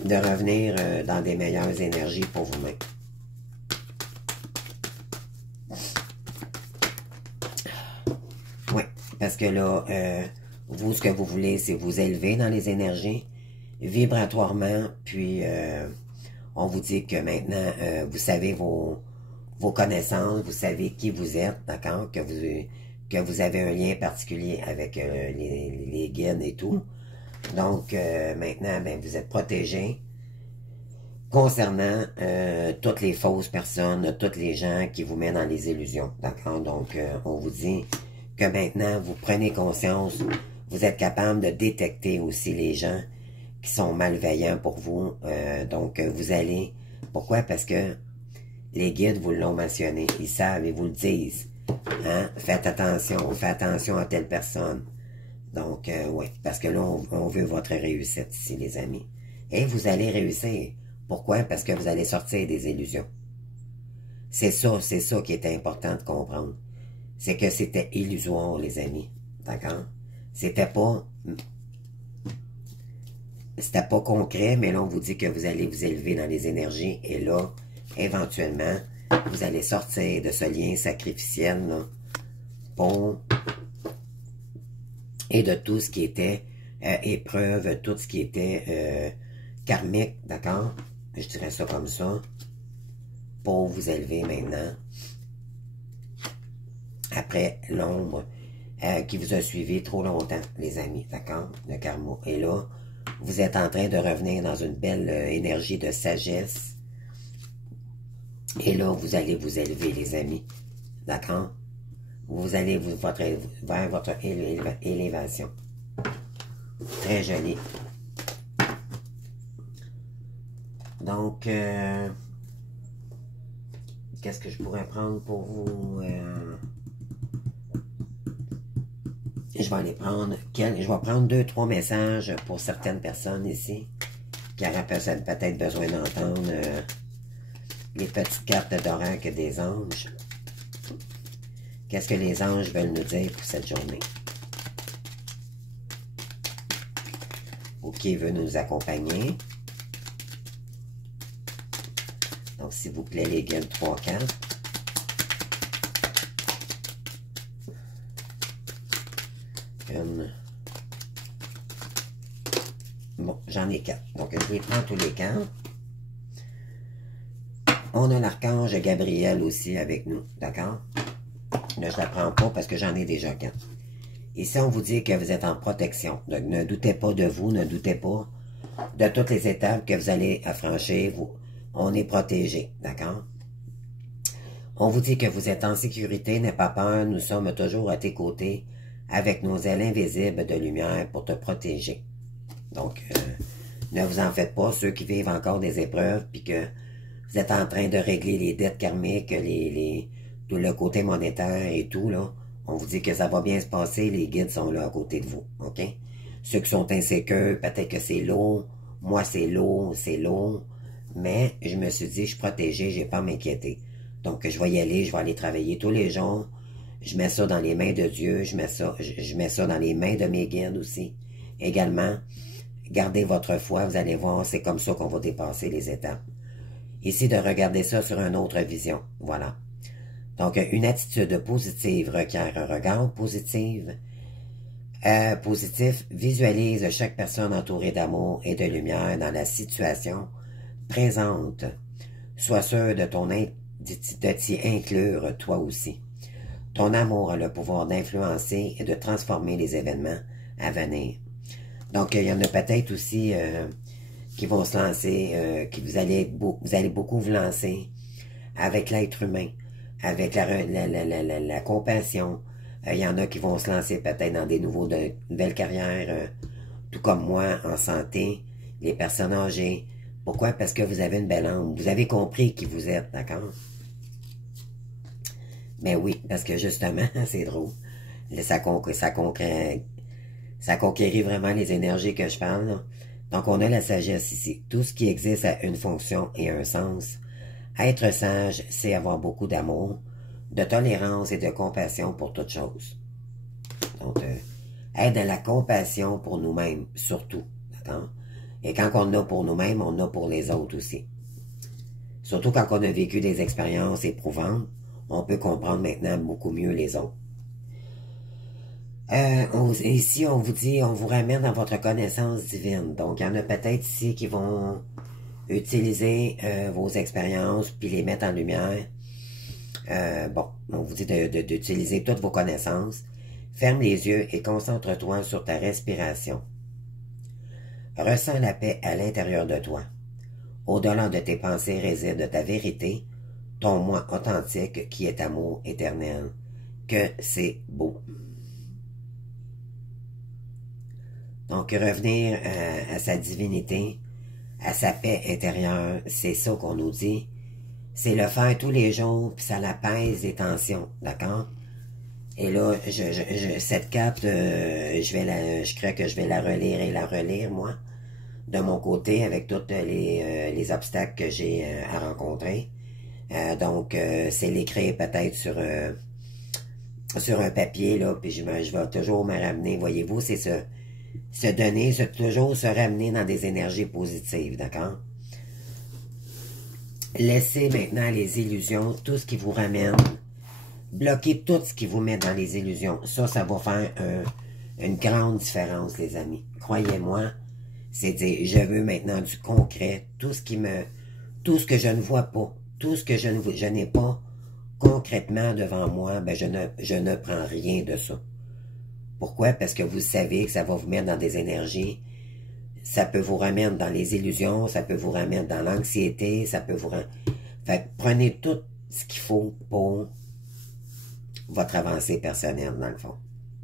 De revenir dans des meilleures énergies pour vous-même. Oui, parce que là, vous, ce que vous voulez, c'est vous élever dans les énergies, vibratoirement, puis on vous dit que maintenant, vous savez vos connaissances, vous savez qui vous êtes, d'accord, que vous avez un lien particulier avec les guides et tout. Donc, maintenant, ben, vous êtes protégés concernant toutes les fausses personnes, toutes les gens qui vous mettent dans les illusions, d'accord? Donc, on vous dit que maintenant, vous prenez conscience, vous êtes capable de détecter aussi les gens qui sont malveillants pour vous. Donc, vous allez... Pourquoi? Parce que les guides vous l'ont mentionné. Ils savent et vous le disent. Hein? Faites attention à telle personne. Donc, oui, parce que là, on veut votre réussite ici, les amis. Et vous allez réussir. Pourquoi? Parce que vous allez sortir des illusions. C'est ça qui est important de comprendre. C'est que c'était illusoire, les amis. d'accord? C'était pas concret, mais là, on vous dit que vous allez vous élever dans les énergies, et là, éventuellement, vous allez sortir de ce lien sacrificiel, là, pour, et de tout ce qui était épreuve, tout ce qui était karmique, d'accord? Je dirais ça comme ça, pour vous élever maintenant, après l'ombre qui vous a suivi trop longtemps, les amis, d'accord? Le karma. Et là, vous êtes en train de revenir dans une belle énergie de sagesse. Et là, vous allez vous élever, les amis. D'accord? Vous allez vers votre élévation. Très joli. Donc, qu'est-ce que je pourrais prendre pour vous? Je vais aller prendre, je vais prendre 2-3 messages pour certaines personnes ici qui auraient peut-être besoin d'entendre les petites cartes d'oracle des anges. Qu'est-ce que les anges veulent nous dire pour cette journée? Ou qui veut nous accompagner? Donc, s'il vous plaît, les guides 3 cartes. Bon, j'en ai 4. Donc, je les prends tous les 4. On a l'archange Gabriel aussi avec nous, d'accord? Là, je ne la prends pas parce que j'en ai déjà 4. Ici, on vous dit que vous êtes en protection. Donc, ne doutez pas de vous, ne doutez pas de toutes les étapes que vous allez franchir. On est protégé, d'accord? On vous dit que vous êtes en sécurité, n'aie pas peur, nous sommes toujours à tes côtés, avec nos ailes invisibles de lumière pour te protéger. Donc, ne vous en faites pas, ceux qui vivent encore des épreuves, puis que vous êtes en train de régler les dettes karmiques, tout le côté monétaire et tout, là. On vous dit que ça va bien se passer, les guides sont là à côté de vous, ok? Ceux qui sont insécures, peut-être que c'est lourd, moi c'est lourd, mais je me suis dit, je suis protégé, j'ai pas à m'inquiéter. Donc, je vais y aller, je vais aller travailler tous les jours, je mets ça dans les mains de Dieu, je mets ça dans les mains de mes guides aussi. Également, gardez votre foi, vous allez voir, c'est comme ça qu'on va dépasser les étapes. Ici, de regarder ça sur une autre vision, voilà. Donc, une attitude positive requiert un regard positif. Visualise chaque personne entourée d'amour et de lumière dans la situation présente. Sois sûr de t'y inclure toi aussi. Ton amour a le pouvoir d'influencer et de transformer les événements à venir. Donc, il y en a peut-être aussi qui vont se lancer, vous allez beaucoup vous lancer avec l'être humain, avec la compassion. Il y en a qui vont se lancer peut-être dans des nouvelles carrières, tout comme moi, en santé, les personnes âgées. Pourquoi? Parce que vous avez une belle âme. Vous avez compris qui vous êtes, d'accord? Mais oui, parce que justement, c'est drôle. Ça conquérit vraiment les énergies que je parle, là. Donc, on a la sagesse ici. Tout ce qui existe a une fonction et un sens. Être sage, c'est avoir beaucoup d'amour, de tolérance et de compassion pour toutes choses. Donc, être dans la compassion pour nous-mêmes, surtout. D'accord? Et quand on a pour nous-mêmes, on a pour les autres aussi. Surtout quand on a vécu des expériences éprouvantes, on peut comprendre maintenant beaucoup mieux les autres. Ici, on vous dit, on vous ramène dans votre connaissance divine. Donc, il y en a peut-être ici qui vont utiliser vos expériences puis les mettre en lumière. Bon, on vous dit d'utiliser toutes vos connaissances. Ferme les yeux et concentre-toi sur ta respiration. Ressens la paix à l'intérieur de toi. Au-delà de tes pensées réside ta vérité, ton moi authentique qui est amour éternel. Que c'est beau. Donc, revenir à sa divinité, à sa paix intérieure, c'est ça qu'on nous dit. C'est le faire tous les jours, puis ça l'apaise les tensions, d'accord? Et là, cette carte, je crois que je vais la relire et la relire, moi, de mon côté, avec tous les obstacles que j'ai à rencontrer. Donc, c'est l'écrire peut-être sur sur un papier, là, puis je vais toujours me ramener, voyez-vous, c'est se donner, toujours se ramener dans des énergies positives, d'accord? Laissez maintenant les illusions, tout ce qui vous ramène, bloquez tout ce qui vous met dans les illusions. Ça va faire une grande différence, les amis. Croyez-moi, c'est dire, je veux maintenant du concret, tout ce que je ne vois pas, tout ce que je n'ai pas concrètement devant moi, ben je ne prends rien de ça. Pourquoi? Parce que vous savez que ça va vous mettre dans des énergies, ça peut vous remettre dans les illusions, ça peut vous remettre dans l'anxiété, ça peut vous remettre... Fait que prenez tout ce qu'il faut pour votre avancée personnelle, dans le fond.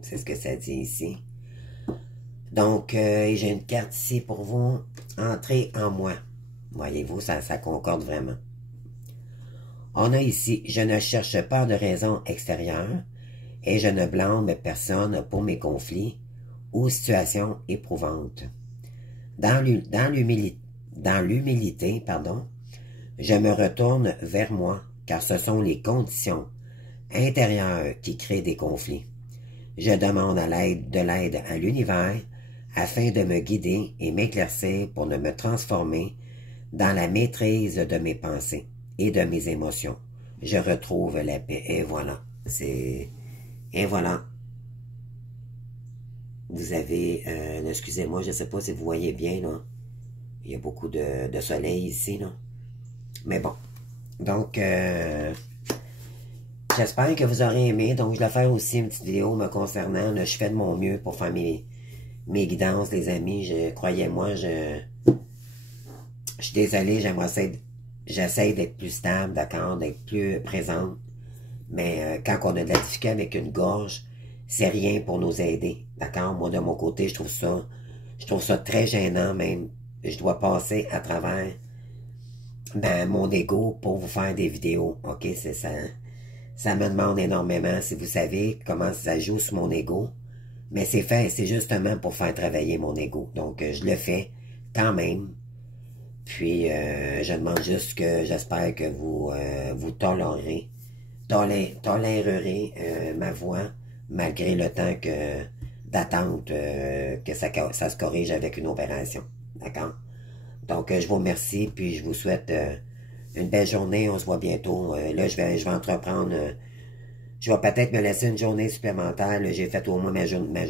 C'est ce que ça dit ici. Donc, j'ai une carte ici pour vous. Entrez en moi. Voyez-vous, ça concorde vraiment. On a ici, je ne cherche pas de raison extérieure et je ne blâme personne pour mes conflits ou situations éprouvantes. Dans l'humilité, je me retourne vers moi, car ce sont les conditions intérieures qui créent des conflits. Je demande de l'aide à l'univers afin de me guider et m'éclaircir pour me transformer dans la maîtrise de mes pensées et de mes émotions. Je retrouve la paix. Et voilà. Et voilà. Vous avez... excusez-moi, je ne sais pas si vous voyez bien, là. Il y a beaucoup de soleil ici, là. Mais bon. Donc, j'espère que vous aurez aimé. Donc, je vais faire aussi une petite vidéo me concernant. Là, je fais de mon mieux pour faire mes guidances, les amis. Croyez-moi, je suis désolé, j'essaie d'être plus stable, d'accord, d'être plus présente. Mais quand on a de la difficulté avec une gorge, c'est rien pour nous aider, d'accord? Moi, de mon côté, je trouve ça très gênant même. Je dois passer à travers mon ego pour vous faire des vidéos, ok? C'est ça. Ça me demande énormément, si vous savez comment ça joue sur mon ego. Mais c'est justement pour faire travailler mon ego. Donc, je le fais quand même. Puis, je demande juste que j'espère que vous tolérerez ma voix, malgré le temps d'attente que ça se corrige avec une opération. D'accord? Donc, je vous remercie, puis je vous souhaite une belle journée. On se voit bientôt. Là, je vais entreprendre... je vais peut-être me laisser une journée supplémentaire. J'ai fait au moins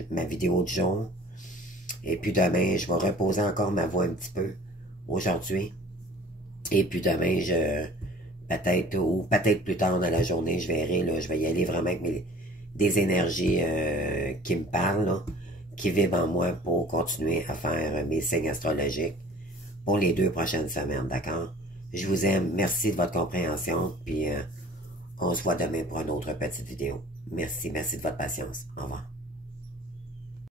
ma vidéo du jour. Et puis demain, je vais reposer encore ma voix un petit peu. Aujourd'hui. Et puis demain, peut-être plus tard dans la journée, je verrai, là, je vais y aller vraiment avec des énergies qui me parlent, là, qui vivent en moi pour continuer à faire mes signes astrologiques pour les 2 prochaines semaines, d'accord? Je vous aime, merci de votre compréhension, puis on se voit demain pour une autre petite vidéo. Merci de votre patience. Au revoir.